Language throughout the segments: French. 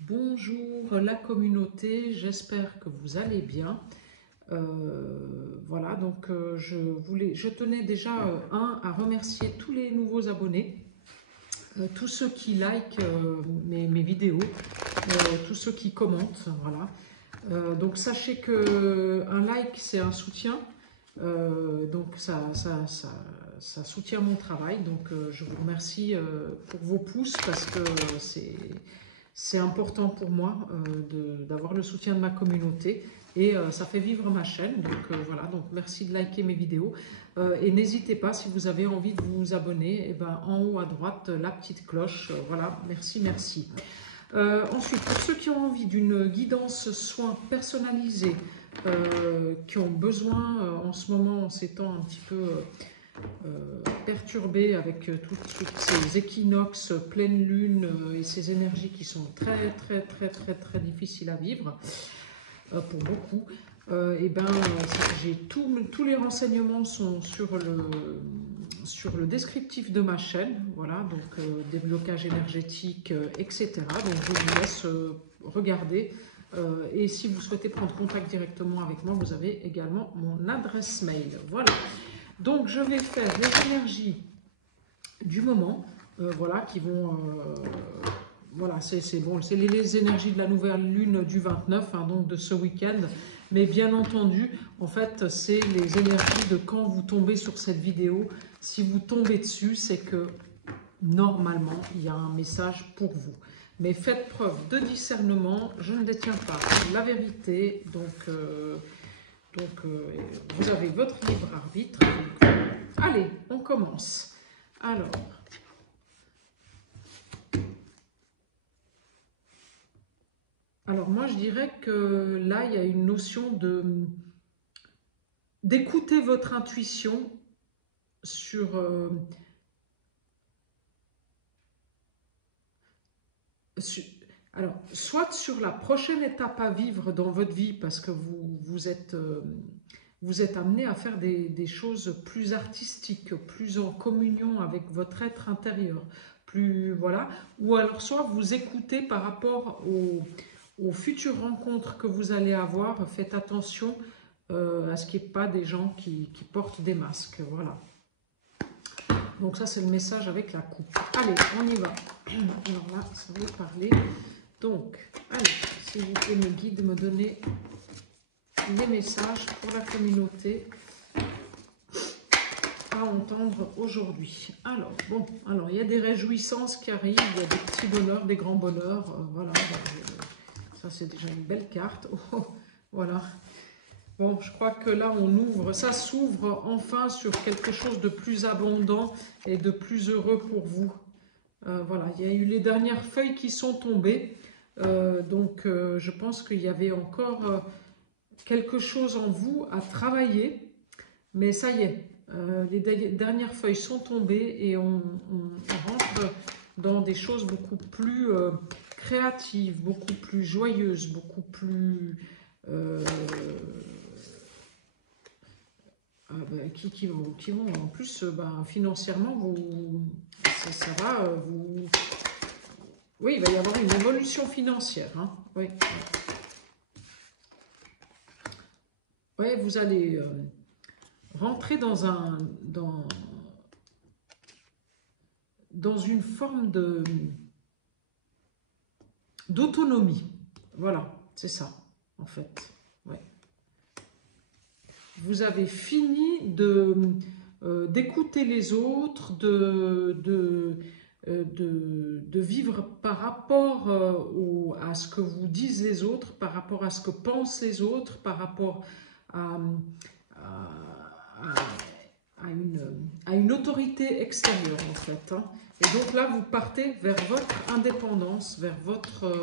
Bonjour la communauté, j'espère que vous allez bien. Voilà, donc je tenais déjà à remercier tous les nouveaux abonnés, tous ceux qui likent mes vidéos, tous ceux qui commentent, voilà. Donc sachez que un like c'est un soutien, donc ça soutient mon travail. Donc je vous remercie pour vos pouces parce que c'est important pour moi d'avoir le soutien de ma communauté et ça fait vivre ma chaîne. Donc voilà, donc merci de liker mes vidéos et n'hésitez pas si vous avez envie de vous abonner, et ben, en haut à droite la petite cloche, voilà, merci. Ensuite, pour ceux qui ont envie d'une guidance soins personnalisée, qui ont besoin en ce moment, en ces temps un petit peu perturbés avec toutes ces équinoxes, pleine lune et ces énergies qui sont très difficiles à vivre pour beaucoup, et ben, tous les renseignements sont sur le descriptif de ma chaîne, voilà, donc déblocage énergétique, etc. Donc je vous laisse regarder. Et si vous souhaitez prendre contact directement avec moi, vous avez également mon adresse mail. Voilà. Donc je vais faire les énergies du moment, voilà, qui vont... voilà, c'est bon, c'est les énergies de la nouvelle lune du 29, hein, donc de ce week-end. Mais bien entendu, en fait, c'est les énergies de quand vous tombez sur cette vidéo. Si vous tombez dessus, c'est que normalement, il y a un message pour vous. Mais faites preuve de discernement. Je ne détiens pas la vérité, donc vous avez votre libre arbitre. Donc, allez, on commence. Alors moi, je dirais que là, il y a une notion d'écouter votre intuition sur... alors, soit sur la prochaine étape à vivre dans votre vie, parce que vous êtes amené à faire des choses plus artistiques, plus en communion avec votre être intérieur, plus, voilà. Ou alors, soit vous écoutez par rapport aux futures rencontres que vous allez avoir, faites attention à ce qu'il n'y ait pas des gens qui portent des masques, voilà. Donc ça, c'est le message avec la coupe. Allez, on y va. Alors là, ça va parler. Donc, allez, s'il vous plaît, mes guides, me donner les messages pour la communauté à entendre aujourd'hui. Alors, bon, alors il y a des réjouissances qui arrivent, il y a des petits bonheurs, des grands bonheurs. Voilà, ça c'est déjà une belle carte. Oh, voilà. Bon, je crois que là, on ouvre, ça s'ouvre enfin sur quelque chose de plus abondant et de plus heureux pour vous. Voilà, il y a eu les dernières feuilles qui sont tombées. Donc, je pense qu'il y avait encore quelque chose en vous à travailler. Mais ça y est, les dernières feuilles sont tombées et on rentre dans des choses beaucoup plus créatives, beaucoup plus joyeuses, beaucoup plus... qui vont en plus financièrement ça va oui, il va y avoir une évolution financière, hein, oui. Oui, vous allez rentrer dans une forme d'autonomie, voilà, c'est ça en fait, ouais. Vous avez fini d'écouter les autres, de vivre par rapport à ce que vous disent les autres, par rapport à ce que pensent les autres, par rapport à, à une autorité extérieure en fait, hein. Et donc là, vous partez vers votre indépendance, vers votre...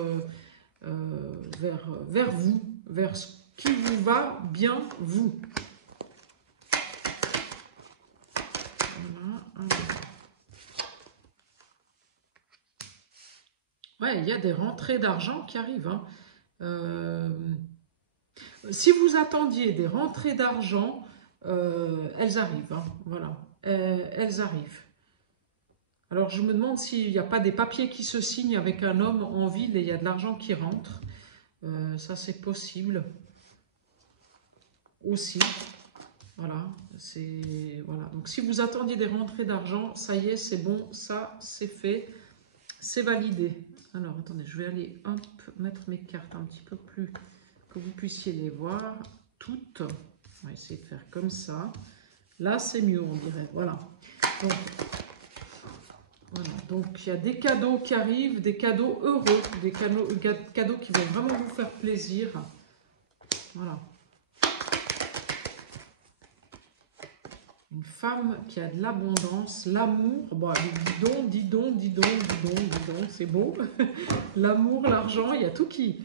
vers vous, vers ce qui vous va bien, vous. Ouais, il y a des rentrées d'argent qui arrivent, hein. Si vous attendiez des rentrées d'argent, elles arrivent, hein, voilà, elles arrivent. Alors, je me demande s'il n'y a pas des papiers qui se signent avec un homme en ville et il y a de l'argent qui rentre. Ça, c'est possible aussi. Voilà, voilà. Donc, si vous attendiez des rentrées d'argent, ça y est, c'est bon, ça, c'est fait, c'est validé. Alors, attendez, je vais aller mettre mes cartes un petit peu plus, que vous puissiez les voir toutes. On va essayer de faire comme ça. Là, c'est mieux, on dirait. Voilà. Donc, il y a des cadeaux qui arrivent, des cadeaux heureux, des cadeaux qui vont vraiment vous faire plaisir. Voilà. Une femme qui a de l'abondance, l'amour, bon, dis donc, c'est beau. L'amour, l'argent, il y a tout qui...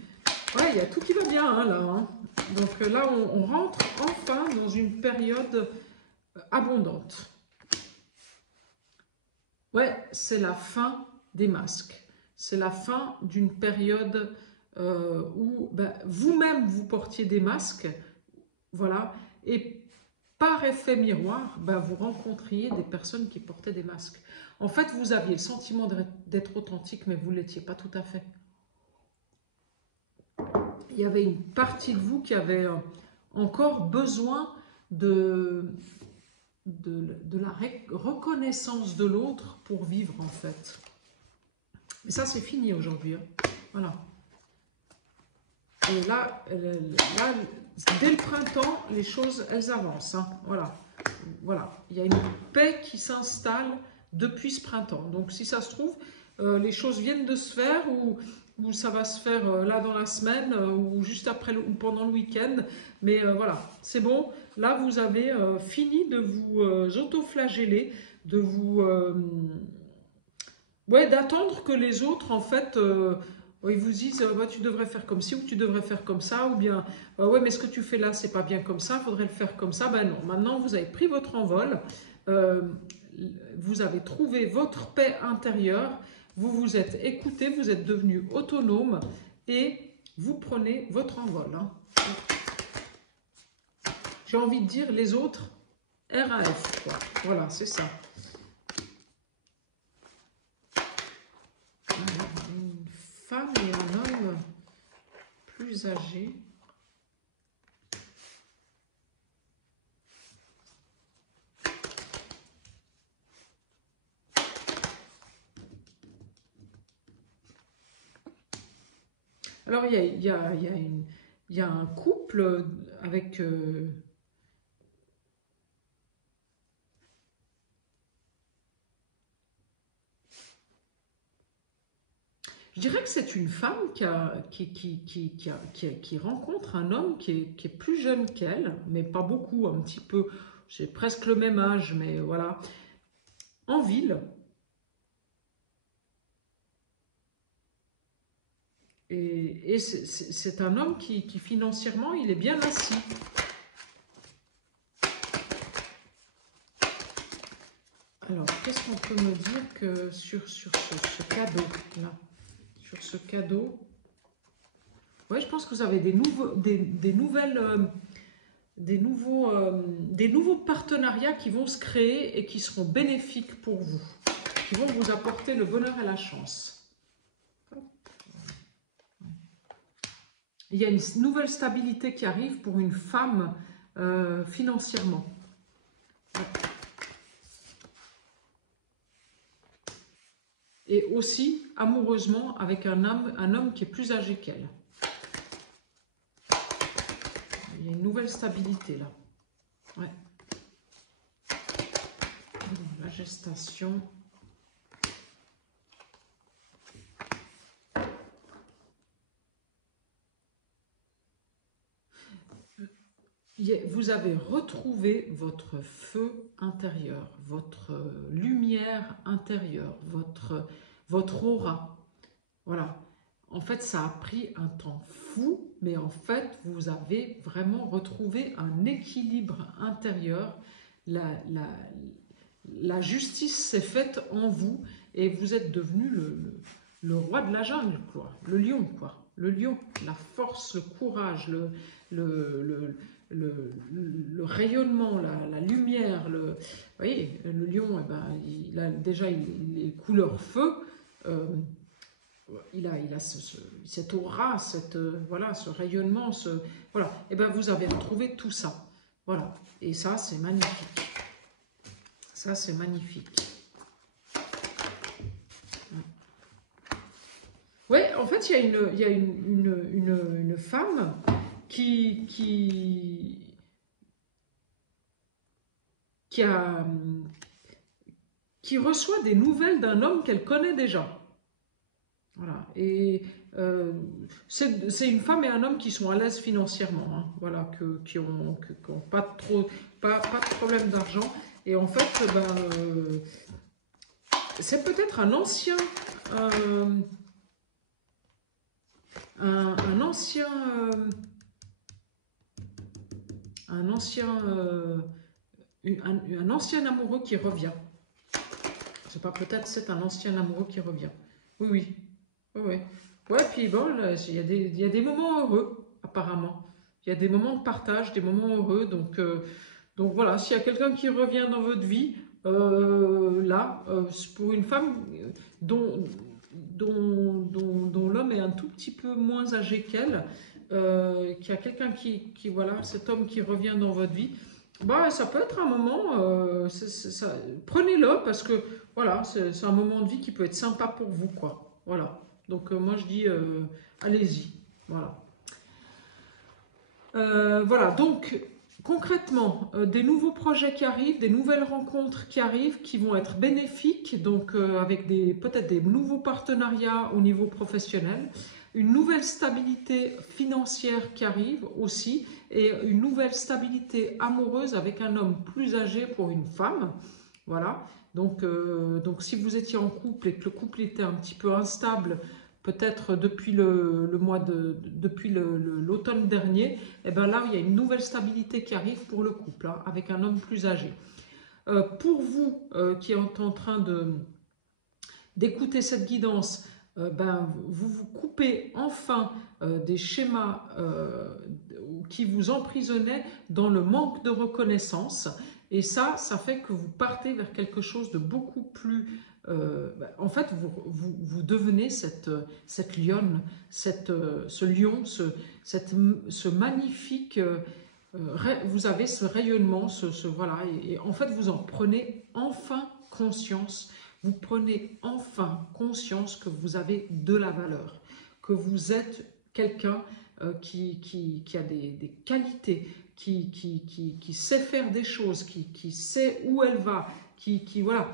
Ouais, il y a tout qui va bien, hein, là. Hein. Donc là, on rentre enfin dans une période abondante. Ouais, c'est la fin des masques. C'est la fin d'une période où vous-même, vous portiez des masques. Voilà. Et par effet miroir, vous rencontriez des personnes qui portaient des masques. En fait, vous aviez le sentiment d'être authentique, mais vous ne l'étiez pas tout à fait. Il y avait une partie de vous qui avait encore besoin de la reconnaissance de l'autre pour vivre, en fait. Mais ça, c'est fini aujourd'hui. Hein. Voilà. Et là, dès le printemps, les choses, elles avancent. Hein. Voilà. Voilà. Il y a une paix qui s'installe depuis ce printemps. Donc, si ça se trouve, les choses viennent de se faire ou ça va se faire là dans la semaine ou juste après ou pendant le week-end. Mais voilà, c'est bon. Là, vous avez fini de vous autoflageller, de vous... ouais, d'attendre que les autres, en fait... ils vous disent, tu devrais faire comme ci ou tu devrais faire comme ça, ou bien, ouais, mais ce que tu fais là, c'est pas bien comme ça, il faudrait le faire comme ça. Ben non, maintenant vous avez pris votre envol, vous avez trouvé votre paix intérieure, vous vous êtes écouté, vous êtes devenu autonome et vous prenez votre envol. Hein. J'ai envie de dire les autres, RAF, quoi. Voilà, c'est ça. Une femme et un homme plus âgés. Alors, il y a un couple avec... je dirais que c'est une femme qui rencontre un homme qui est plus jeune qu'elle, mais pas beaucoup, un petit peu, j'ai presque le même âge, mais voilà, en ville. Et c'est un homme qui financièrement, il est bien assis. Alors, qu'est-ce qu'on peut me dire que sur ce cadeau-là? Sur ce cadeau. Oui, je pense que vous avez des nouveaux partenariats qui vont se créer et qui seront bénéfiques pour vous, qui vont vous apporter le bonheur et la chance. Il y a une nouvelle stabilité qui arrive pour une femme financièrement. Et aussi, amoureusement, avec un homme qui est plus âgé qu'elle. Il y a une nouvelle stabilité, là. Ouais. La gestation. Vous avez retrouvé votre feu intérieur, votre lumière intérieure, votre aura. Voilà. En fait, ça a pris un temps fou, mais en fait, vous avez vraiment retrouvé un équilibre intérieur. La justice s'est faite en vous et vous êtes devenu le roi de la jungle, quoi. Le lion, quoi. Le lion, la force, le courage, le rayonnement, la lumière, vous voyez, le lion, eh ben, il a déjà les couleurs feu, il a cette aura, voilà, ce rayonnement, voilà, et ben vous avez retrouvé tout ça, voilà, et ça c'est magnifique, ça c'est magnifique. Oui, en fait, il y a une femme qui reçoit des nouvelles d'un homme qu'elle connaît déjà. Voilà. Et c'est une femme et un homme qui sont à l'aise financièrement, hein. Voilà, qui ont pas de problème d'argent. Et en fait, ben, c'est peut-être un ancien amoureux qui revient. C'est pas peut-être, c'est un ancien amoureux qui revient. Oui, oui. Oui. Ouais, puis bon, il y a des moments heureux, apparemment. Il y a des moments de partage, des moments heureux. Donc voilà, s'il y a quelqu'un qui revient dans votre vie, là, pour une femme dont l'homme est un tout petit peu moins âgé qu'elle, qu'il y a quelqu'un voilà, cet homme qui revient dans votre vie, bah, ça peut être un moment, prenez-le parce que voilà, c'est un moment de vie qui peut être sympa pour vous, quoi. Voilà. Donc moi je dis, allez-y. Voilà. Voilà, donc concrètement, des nouveaux projets qui arrivent, des nouvelles rencontres qui arrivent, qui vont être bénéfiques, donc avec peut-être des nouveaux partenariats au niveau professionnel, une nouvelle stabilité financière qui arrive aussi, et une nouvelle stabilité amoureuse avec un homme plus âgé pour une femme. Voilà, donc si vous étiez en couple et que le couple était un petit peu instable, peut-être depuis depuis l'automne dernier, et bien là, il y a une nouvelle stabilité qui arrive pour le couple, hein, avec un homme plus âgé. Pour vous qui êtes en train d'écouter cette guidance, ben, vous coupez enfin des schémas qui vous emprisonnaient dans le manque de reconnaissance. Et ça fait que vous partez vers quelque chose de beaucoup plus... en fait, vous devenez cette lionne, ce lion, ce magnifique... vous avez ce rayonnement, voilà, et en fait, vous en prenez enfin conscience. Vous prenez enfin conscience que vous avez de la valeur, que vous êtes quelqu'un qui a des qualités, qui sait faire des choses, qui sait où elle va, voilà.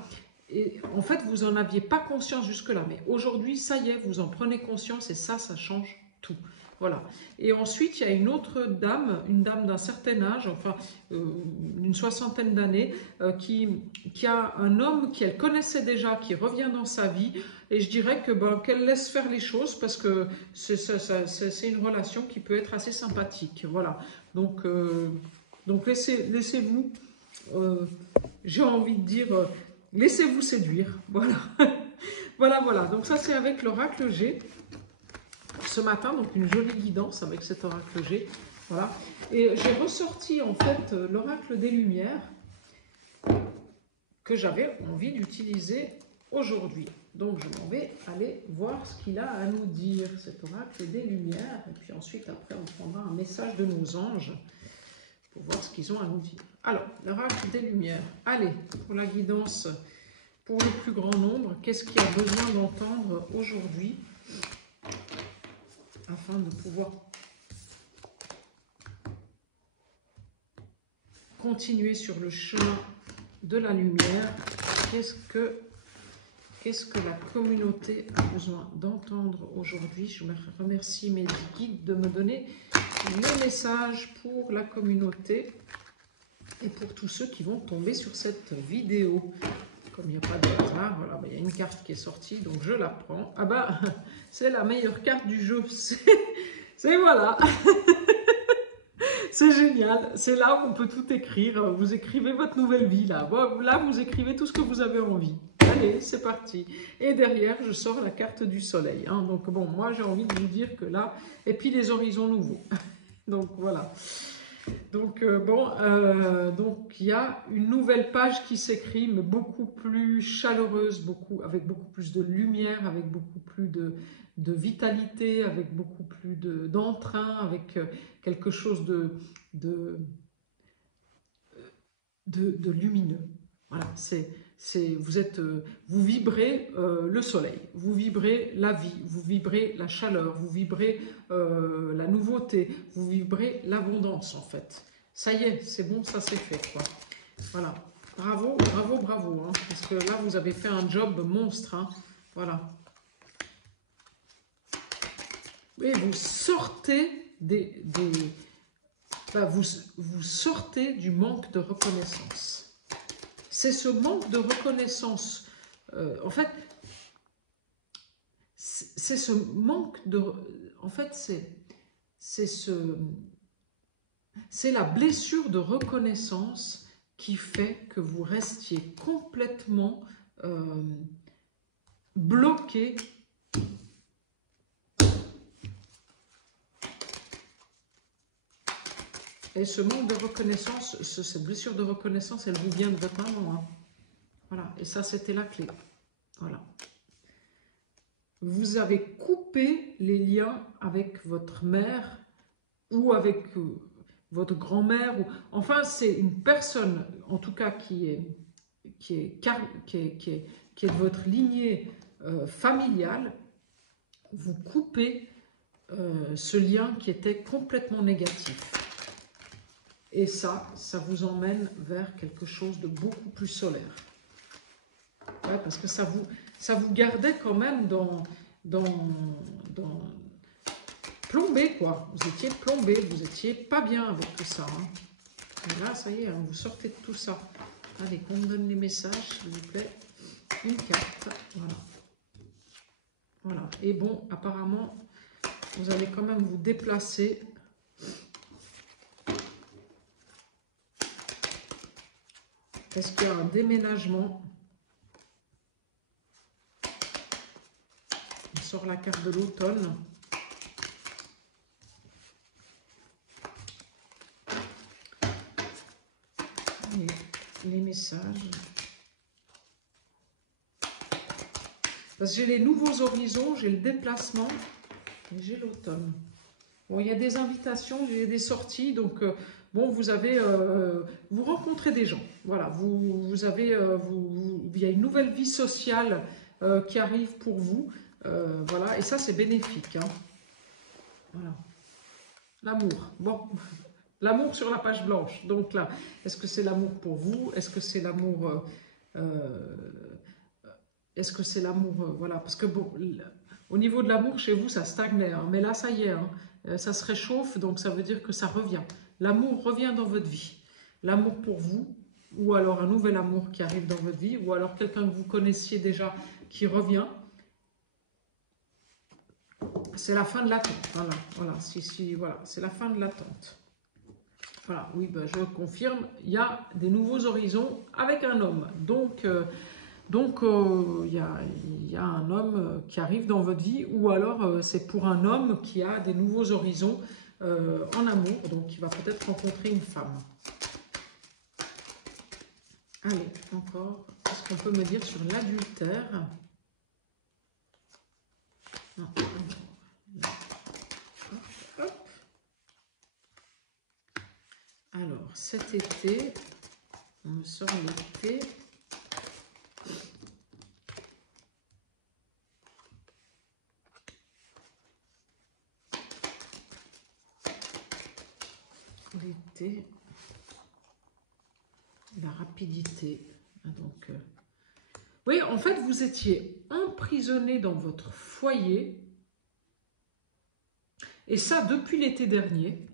Et en fait, vous n'en aviez pas conscience jusque-là, mais aujourd'hui, ça y est, vous en prenez conscience et ça change tout. Voilà. Et ensuite, il y a une autre dame, une dame d'un certain âge, enfin une soixantaine d'années, qui a un homme qu'elle connaissait déjà, qui revient dans sa vie. Et je dirais que qu'elle laisse faire les choses parce que c'est une relation qui peut être assez sympathique. Voilà. Donc laissez-vous, j'ai envie de dire, laissez-vous séduire. Voilà. Voilà. Donc ça, c'est avec l'oracle G. Ce matin, donc une jolie guidance avec cet oracle G. Voilà. Et j'ai ressorti en fait l'oracle des Lumières que j'avais envie d'utiliser aujourd'hui. Donc je m'en vais aller voir ce qu'il a à nous dire, cet oracle des Lumières. Et puis ensuite, après, on prendra un message de nos anges pour voir ce qu'ils ont à nous dire. Alors, l'oracle des Lumières. Allez, pour la guidance pour le plus grand nombre, qu'est-ce qu'il y a besoin d'entendre aujourd'hui afin de pouvoir continuer sur le chemin de la lumière? Qu'est-ce que la communauté a besoin d'entendre aujourd'hui? Je remercie mes guides de me donner les messages pour la communauté et pour tous ceux qui vont tomber sur cette vidéo. Comme il n'y a pas de hasard, voilà, il y a une carte qui est sortie, donc je la prends. Ah bah, c'est la meilleure carte du jeu. C'est voilà. C'est génial. C'est là où on peut tout écrire. Vous écrivez votre nouvelle vie, là. Là, vous écrivez tout ce que vous avez envie. Allez, c'est parti. Et derrière, je sors la carte du soleil. Hein. Donc bon, moi, j'ai envie de vous dire que là, et puis les horizons nouveaux. Donc voilà. Donc, bon, donc il y a une nouvelle page qui s'écrit, mais beaucoup plus chaleureuse, avec beaucoup plus de lumière, avec beaucoup plus de vitalité, avec beaucoup plus d'entrain, avec quelque chose de, de lumineux. Voilà, vous vibrez le soleil, vous vibrez la vie, vous vibrez la chaleur, vous vibrez la nouveauté, vous vibrez l'abondance en fait. Ça y est, c'est bon, ça c'est fait quoi. Voilà, bravo, bravo, bravo, hein, parce que là vous avez fait un job monstre, hein. Voilà. Et vous sortez vous sortez du manque de reconnaissance. C'est ce manque de reconnaissance. En fait, c'est ce manque de... En fait, c'est la blessure de reconnaissance qui fait que vous restiez complètement bloqué. Et ce manque de reconnaissance, cette blessure de reconnaissance, elle vous vient de votre maman. Hein. Voilà, et ça, c'était la clé. Voilà. Vous avez coupé les liens avec votre mère ou avec votre grand-mère. Enfin, c'est une personne, en tout cas, qui est de votre lignée familiale. Vous coupez ce lien qui était complètement négatif. Et ça vous emmène vers quelque chose de beaucoup plus solaire. Ouais, parce que ça vous gardait quand même dans plombé, quoi. Vous étiez plombé, vous étiez pas bien avec tout ça. Hein. Et là, ça y est, hein, vous sortez de tout ça. Allez, qu'on me donne les messages, s'il vous plaît. Une carte, voilà. Voilà. Et bon, apparemment, vous allez quand même vous déplacer. Est-ce qu'il y a un déménagement? On sort la carte de l'automne. Les messages. Parce que j'ai les nouveaux horizons, j'ai le déplacement et j'ai l'automne. Bon, il y a des invitations, il y a des sorties, donc bon, vous rencontrez des gens. Voilà, il y a une nouvelle vie sociale qui arrive pour vous. Voilà, et ça c'est bénéfique. Hein. Voilà. L'amour. Bon, l'amour sur la page blanche. Donc là, est-ce que c'est l'amour pour vous? Est-ce que c'est l'amour... est-ce que c'est l'amour... voilà, parce que bon, au niveau de l'amour, chez vous, ça stagnait. Hein, mais là, ça y est, hein, ça se réchauffe, donc ça veut dire que ça revient. L'amour revient dans votre vie. L'amour pour vous, ou alors un nouvel amour qui arrive dans votre vie, ou alors quelqu'un que vous connaissiez déjà qui revient. C'est la fin de l'attente. Voilà, voilà, voilà, c'est la fin de l'attente. Voilà, oui, ben, je confirme, il y a des nouveaux horizons avec un homme. Donc, il y a un homme qui arrive dans votre vie, ou alors c'est pour un homme qui a des nouveaux horizons en amour, donc il va peut-être rencontrer une femme. Allez, encore, qu'est-ce qu'on peut me dire sur l'adultère? Non, hop. Alors, cet été, on me sort l'été. L'été, la rapidité. Donc, oui, en fait, vous étiez emprisonné dans votre foyer, et ça depuis l'été dernier.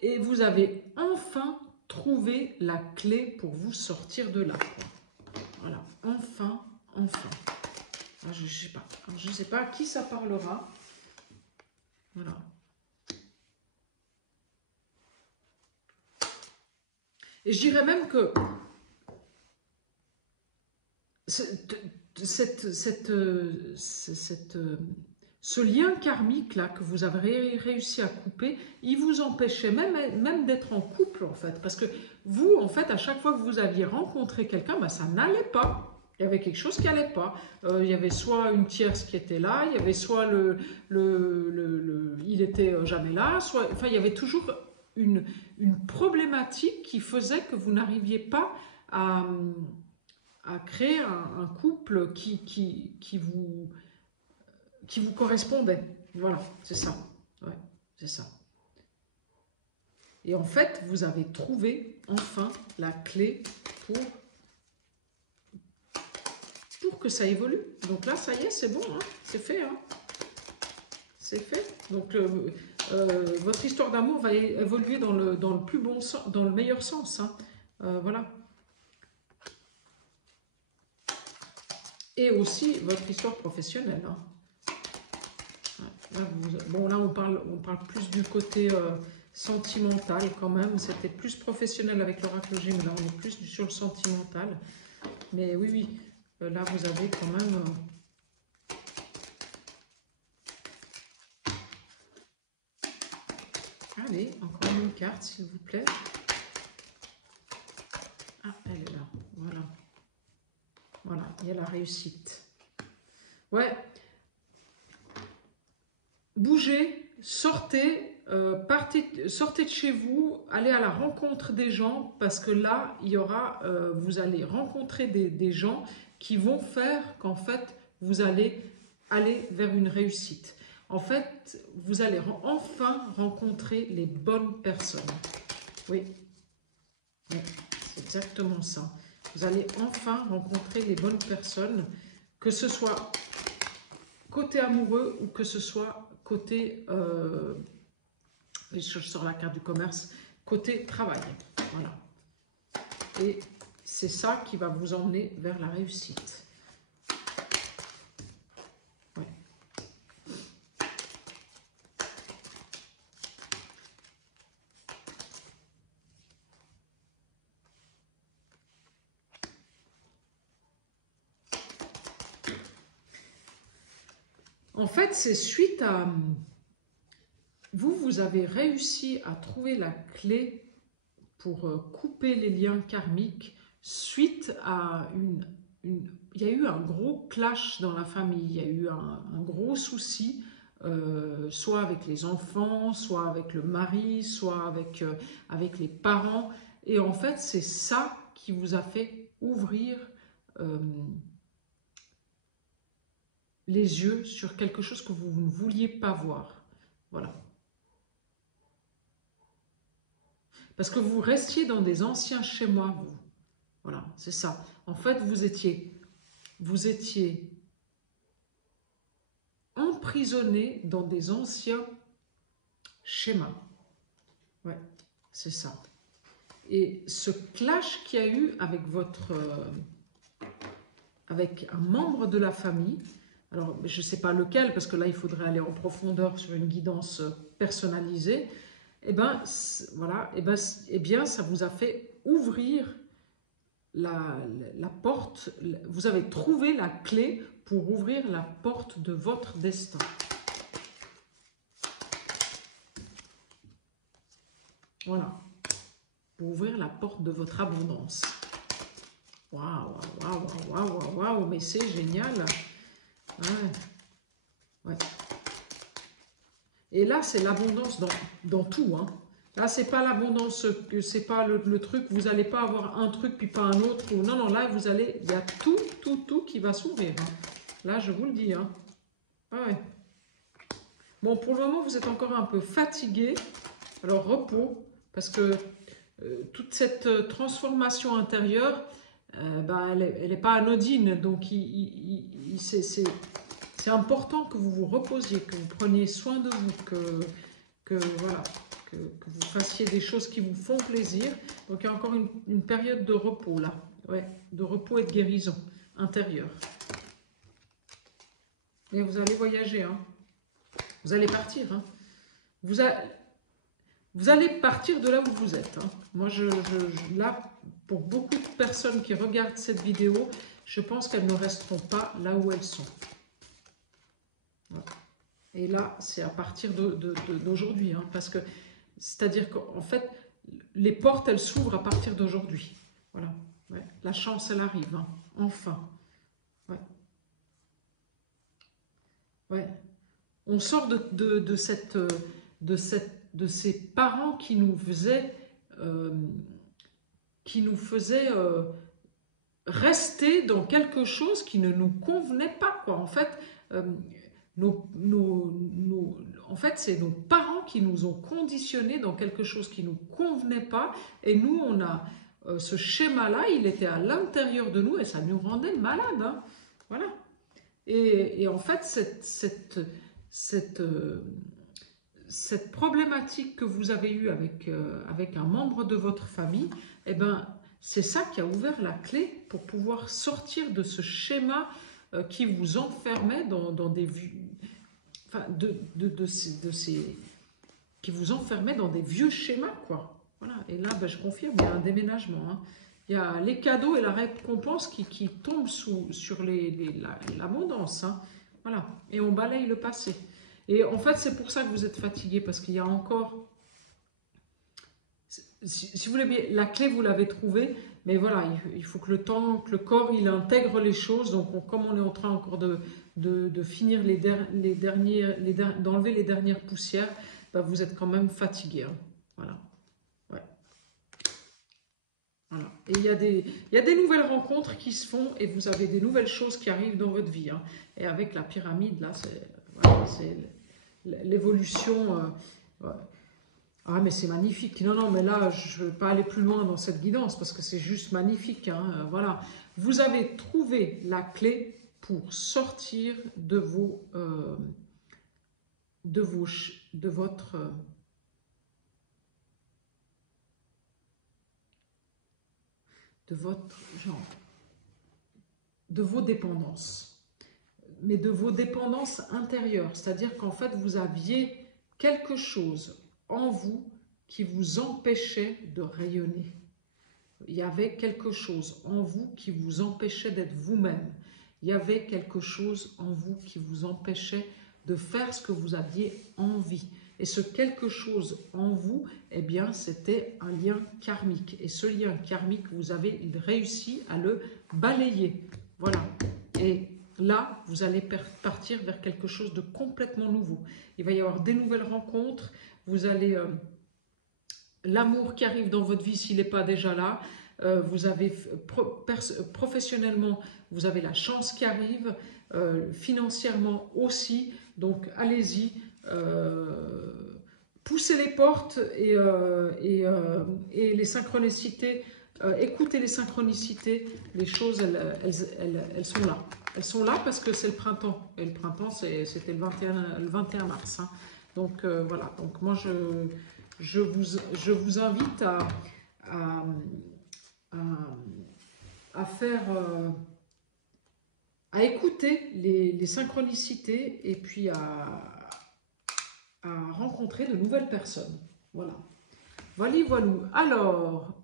Et vous avez enfin trouvé la clé pour vous sortir de là. Voilà, enfin. Alors, je ne sais pas à qui ça parlera. Voilà. Et je dirais même que ce lien karmique là que vous avez réussi à couper, il vous empêchait même d'être en couple en fait. Parce que vous, en fait, à chaque fois que vous aviez rencontré quelqu'un, bah, ça n'allait pas. Il y avait quelque chose qui n'allait pas. Il y avait soit une tierce qui était là, il y avait soit il était jamais là, soit, enfin, il y avait toujours une problématique qui faisait que vous n'arriviez pas à créer un couple qui vous correspondait. Voilà, c'est ça. Ouais, c'est ça. Et en fait, vous avez trouvé enfin la clé pour que ça évolue. Donc là, ça y est, c'est bon, hein, c'est fait. Hein. C'est fait. Donc votre histoire d'amour va évoluer dans le plus bon sens, dans le meilleur sens. Hein. Voilà. Et aussi votre histoire professionnelle. Hein. Là, bon, là, on parle plus du côté sentimental quand même. C'était plus professionnel avec l'oracle G, mais là, on est plus sur le sentimental. Mais oui, oui, là, vous avez quand même... Allez, encore une carte, s'il vous plaît. Ah, elle est là, voilà. Voilà, il y a la réussite. Ouais. Bougez, sortez, sortez de chez vous, allez à la rencontre des gens, parce que là, il y aura, vous allez rencontrer des gens qui vont faire qu'en fait, vous allez aller vers une réussite. En fait, vous allez enfin rencontrer les bonnes personnes. Oui, oui, c'est exactement ça. Vous allez enfin rencontrer les bonnes personnes, que ce soit côté amoureux ou que ce soit côté, je sors la carte du commerce, côté travail. Voilà. Et c'est ça qui va vous emmener vers la réussite. Ouais. En fait, c'est suite à... Vous avez réussi à trouver la clé pour couper les liens karmiques suite à il y a eu un gros clash dans la famille, il y a eu un gros souci, soit avec les enfants, soit avec le mari, soit avec les parents. Et en fait, c'est ça qui vous a fait ouvrir les yeux sur quelque chose que vous ne vouliez pas voir. Voilà. Parce que vous restiez dans des anciens schémas, vous. Voilà, c'est ça. En fait, vous étiez emprisonné dans des anciens schémas. Ouais, c'est ça. Et ce clash qu'il y a eu avec avec un membre de la famille, alors je ne sais pas lequel, parce que là, il faudrait aller en profondeur sur une guidance personnalisée, et bien, voilà, et bien, ça vous a fait ouvrir la porte, vous avez trouvé la clé pour ouvrir la porte de votre destin. Voilà, pour ouvrir la porte de votre abondance. Waouh, waouh, waouh, waouh, waouh, mais c'est génial. Ouais. Ouais. Et là, c'est l'abondance dans tout, hein. Là, c'est pas l'abondance, c'est pas le truc, vous n'allez pas avoir un truc puis pas un autre. Non, non, là, il y a tout qui va s'ouvrir. Hein. Là, je vous le dis. Hein. Ouais. Bon, pour le moment, vous êtes encore un peu fatigué. Alors, repos, parce que toute cette transformation intérieure, elle n'est pas anodine. Donc, c'est important que vous vous reposiez, que vous preniez soin de vous, voilà. Que vous fassiez des choses qui vous font plaisir. Donc, il y a encore une période de repos, là. Ouais, de repos et de guérison intérieure. Et vous allez voyager, hein. Vous allez partir, hein. Vous allez partir de là où vous êtes. Hein. Moi, là, pour beaucoup de personnes qui regardent cette vidéo, je pense qu'elles ne resteront pas là où elles sont. Voilà. Et là, c'est à partir d'aujourd'hui, hein, parce que, c'est-à-dire qu'en fait, les portes, elles s'ouvrent à partir d'aujourd'hui. Voilà. Ouais. La chance, elle arrive, hein, enfin. Ouais. Ouais. On sort de ces parents qui nous faisaient, rester dans quelque chose qui ne nous convenait pas, quoi. En fait, en fait, c'est nos parents qui nous ont conditionnés dans quelque chose qui ne nous convenait pas, et nous, on a ce schéma-là, il était à l'intérieur de nous, et ça nous rendait malades, hein. Voilà. Et en fait, cette problématique que vous avez eue avec un membre de votre famille, eh ben, c'est ça qui a ouvert la clé pour pouvoir sortir de ce schéma qui vous enfermait dans des enfin, qui vous enfermait dans des vieux schémas, quoi. Voilà. Et là, ben, je confirme, il y a un déménagement, hein. Il y a les cadeaux et la récompense qui tombent sur l'abondance, hein. Voilà. Et on balaye le passé. Et en fait, c'est pour ça que vous êtes fatigué, parce qu'il y a encore... Si vous voulez bien, la clé, vous l'avez trouvée, mais voilà, il faut que le temps, que le corps, il intègre les choses. Donc, comme on est en train encore de finir d'enlever les dernières poussières, ben, vous êtes quand même fatigué, hein. Voilà. Ouais. Voilà. Et il y a des nouvelles rencontres qui se font, et vous avez des nouvelles choses qui arrivent dans votre vie, hein. Et avec la pyramide, là, c'est l'évolution. Ouais. Ah, mais c'est magnifique. Non, non, mais là, je ne veux pas aller plus loin dans cette guidance parce que c'est juste magnifique, hein. Voilà. Vous avez trouvé la clé pour sortir de vos dépendances, mais de vos dépendances intérieures. C'est-à-dire qu'en fait, vous aviez quelque chose en vous qui vous empêchait de rayonner. Il y avait quelque chose en vous qui vous empêchait d'être vous-même. Il y avait quelque chose en vous qui vous empêchait de faire ce que vous aviez envie. Et ce quelque chose en vous, eh bien, c'était un lien karmique. Et ce lien karmique, vous avez réussi à le balayer. Voilà. Et là, vous allez partir vers quelque chose de complètement nouveau. Il va y avoir des nouvelles rencontres. Vous allez... l'amour qui arrive dans votre vie, s'il n'est pas déjà là. Vous avez professionnellement, vous avez la chance qui arrive. Financièrement aussi. Donc, allez-y. Poussez les portes et les synchronicités. Écoutez les synchronicités. Les choses, elles sont là. Elles sont là parce que c'est le printemps. Et le printemps, c'était le 21 mars. Hein. Donc, voilà. Donc, moi, je vous invite à écouter les synchronicités et puis à rencontrer de nouvelles personnes. Voilà. Voilà, voilou. Alors,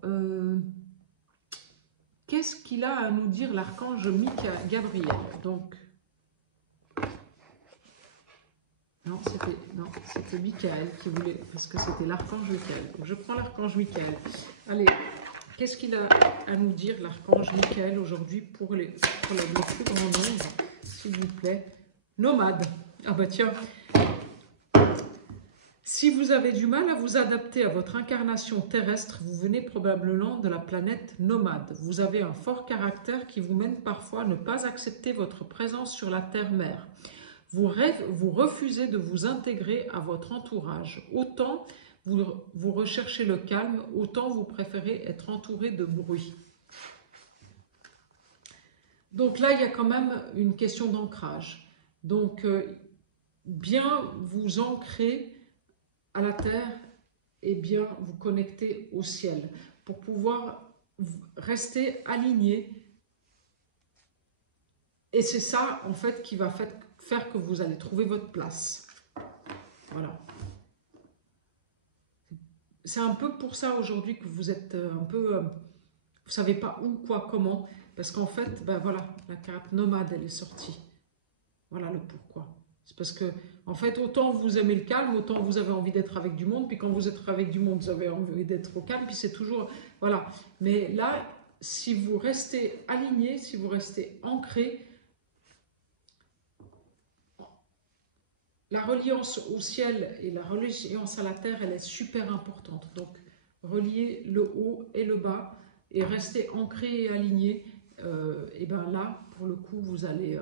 qu'est-ce qu'il a à nous dire l'archange Gabriel? Donc, non, c'était Michael qui voulait, parce que c'était l'archange Michael. Donc, je prends l'archange Michael. Allez, qu'est-ce qu'il a à nous dire l'archange Michael aujourd'hui pour le plus grand nombre, s'il vous plaît? Nomade. Ah bah tiens. Si vous avez du mal à vous adapter à votre incarnation terrestre, vous venez probablement de la planète nomade. Vous avez un fort caractère qui vous mène parfois à ne pas accepter votre présence sur la terre-mère. Vous refusez de vous intégrer à votre entourage. Autant vous recherchez le calme, autant vous préférez être entouré de bruit. Donc là, il y a quand même une question d'ancrage. Donc, bien vous ancrer à la terre et bien vous connecter au ciel pour pouvoir rester aligné. Et c'est ça, en fait, qui va faire que vous allez trouver votre place. Voilà. C'est un peu pour ça aujourd'hui que vous êtes un peu Vous ne savez pas où, quoi, comment. Parce qu'en fait, ben voilà, la carte nomade, elle est sortie. Voilà le pourquoi. C'est parce que, en fait, autant vous aimez le calme, autant vous avez envie d'être avec du monde. Puis quand vous êtes avec du monde, vous avez envie d'être au calme. Puis c'est toujours... Voilà. Mais là, si vous restez aligné, si vous restez ancré, la reliance au ciel et la reliance à la terre, elle est super importante. Donc, relier le haut et le bas et rester ancré et aligné, et bien là, pour le coup, vous allez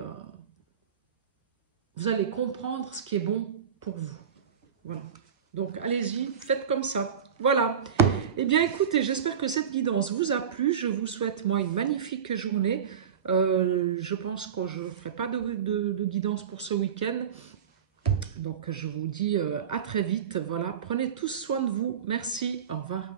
comprendre ce qui est bon pour vous. Voilà. Donc, allez-y, faites comme ça. Voilà. Eh bien, écoutez, j'espère que cette guidance vous a plu. Je vous souhaite, moi, une magnifique journée. Je pense que je ne ferai pas de guidance pour ce week-end. Donc, je vous dis à très vite. Voilà, prenez tous soin de vous. Merci, au revoir.